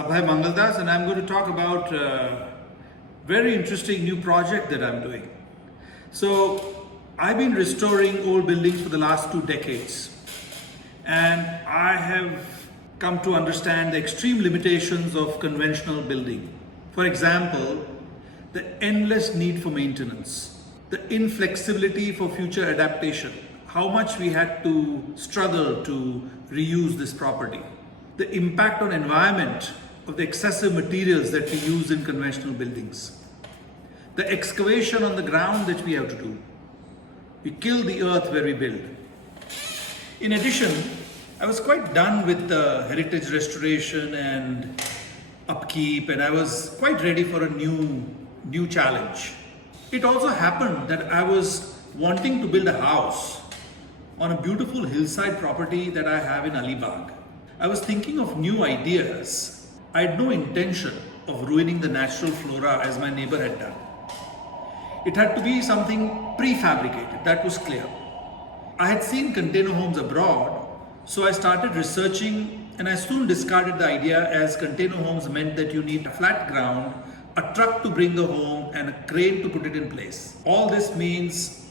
Abhay Mangaldas, and I'm going to talk about a very interesting new project that I'm doing. So, I've been restoring old buildings for the last 2 decades, and I have come to understand the extreme limitations of conventional building. For example, the endless need for maintenance, the inflexibility for future adaptation, how much we had to struggle to reuse this property, the impact on environment of the excessive materials that we use in conventional buildings, the excavation on the ground that we have to do. We kill the earth where we build. In addition, I was quite done with the heritage restoration and upkeep, and I was quite ready for a new challenge. It also happened that I was wanting to build a house on a beautiful hillside property that I have in Alibag. I was thinking of new ideas. I had no intention of ruining the natural flora as my neighbor had done. It had to be something prefabricated, that was clear. I had seen container homes abroad, so I started researching, and I soon discarded the idea as container homes meant that you need a flat ground, a truck to bring the home, and a crane to put it in place. All this means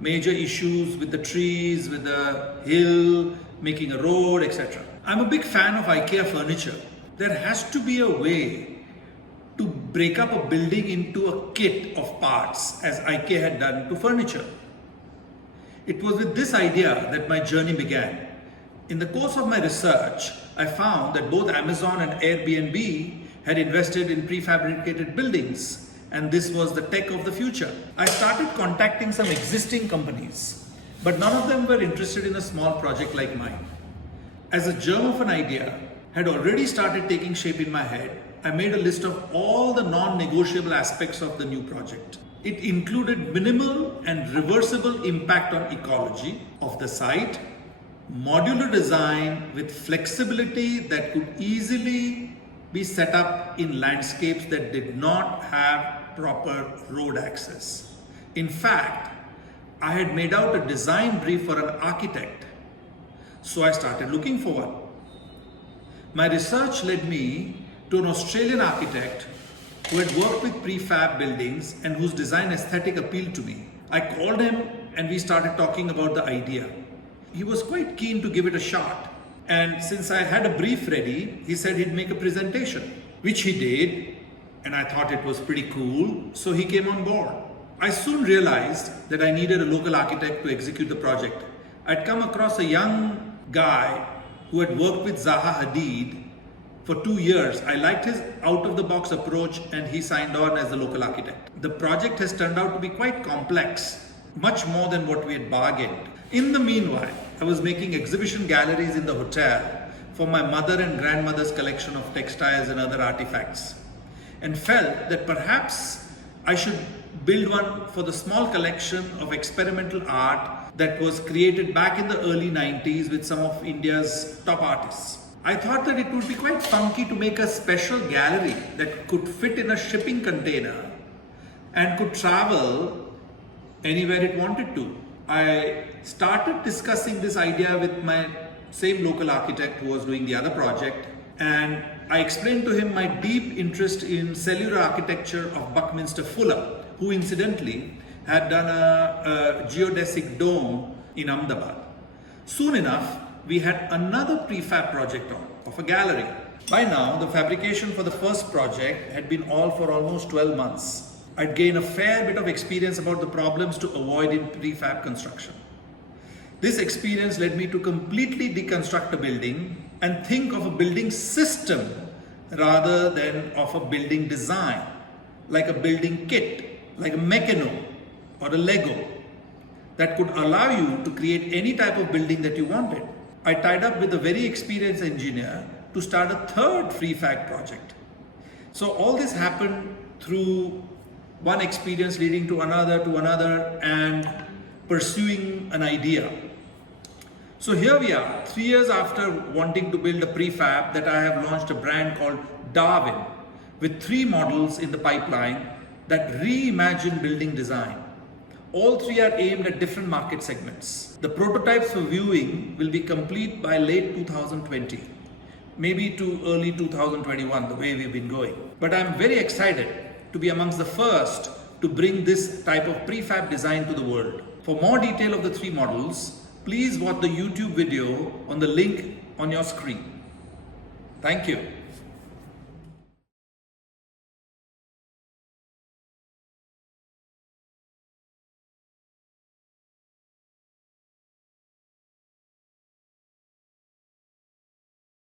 major issues with the trees, with the hill, making a road, etc. I'm a big fan of IKEA furniture. There has to be a way to break up a building into a kit of parts, as IKEA had done to furniture. It was with this idea that my journey began. In the course of my research, I found that both Amazon and Airbnb had invested in prefabricated buildings, and this was the tech of the future. I started contacting some existing companies, but none of them were interested in a small project like mine. As a germ of an idea had already started taking shape in my head, I made a list of all the non-negotiable aspects of the new project. It included minimal and reversible impact on ecology of the site, modular design with flexibility that could easily be set up in landscapes that did not have proper road access. In fact, I had made out a design brief for an architect, so I started looking for one. My research led me to an Australian architect who had worked with prefab buildings and whose design aesthetic appealed to me. I called him and we started talking about the idea. He was quite keen to give it a shot, and since I had a brief ready, he said he'd make a presentation, which he did, and I thought it was pretty cool, so he came on board. I soon realized that I needed a local architect to execute the project. I'd come across a young guy who had worked with Zaha Hadid for 2 years. I liked his out-of-the-box approach, and he signed on as the local architect. The project has turned out to be quite complex, much more than what we had bargained. In the meanwhile, I was making exhibition galleries in the hotel for my mother and grandmother's collection of textiles and other artifacts, and felt that perhaps I should build one for the small collection of experimental art that was created back in the early 90s with some of India's top artists. I thought that it would be quite funky to make a special gallery that could fit in a shipping container and could travel anywhere it wanted to. I started discussing this idea with my same local architect who was doing the other project, and I explained to him my deep interest in cellular architecture of Buckminster Fuller, who incidentally had done a geodesic dome in Ahmedabad. Soon enough, we had another prefab project on, of a gallery. By now, the fabrication for the first project had been for almost 12 months. I'd gained a fair bit of experience about the problems to avoid in prefab construction. This experience led me to completely deconstruct a building and think of a building system rather than of a building design, like a building kit, like a Meccano or a Lego, that could allow you to create any type of building that you wanted. I tied up with a very experienced engineer to start a third prefab project. So all this happened through one experience leading to another, and pursuing an idea. So here we are, 3 years after wanting to build a prefab, that I have launched a brand called Darwin with 3 models in the pipeline that reimagine building design. All 3 are aimed at different market segments. The prototypes for viewing will be complete by late 2020. maybe to early 2021, the way we've been going. But I'm very excited to be amongst the first to bring this type of prefab design to the world. For more detail of the 3 models, please watch the YouTube video on the link on your screen. Thank you.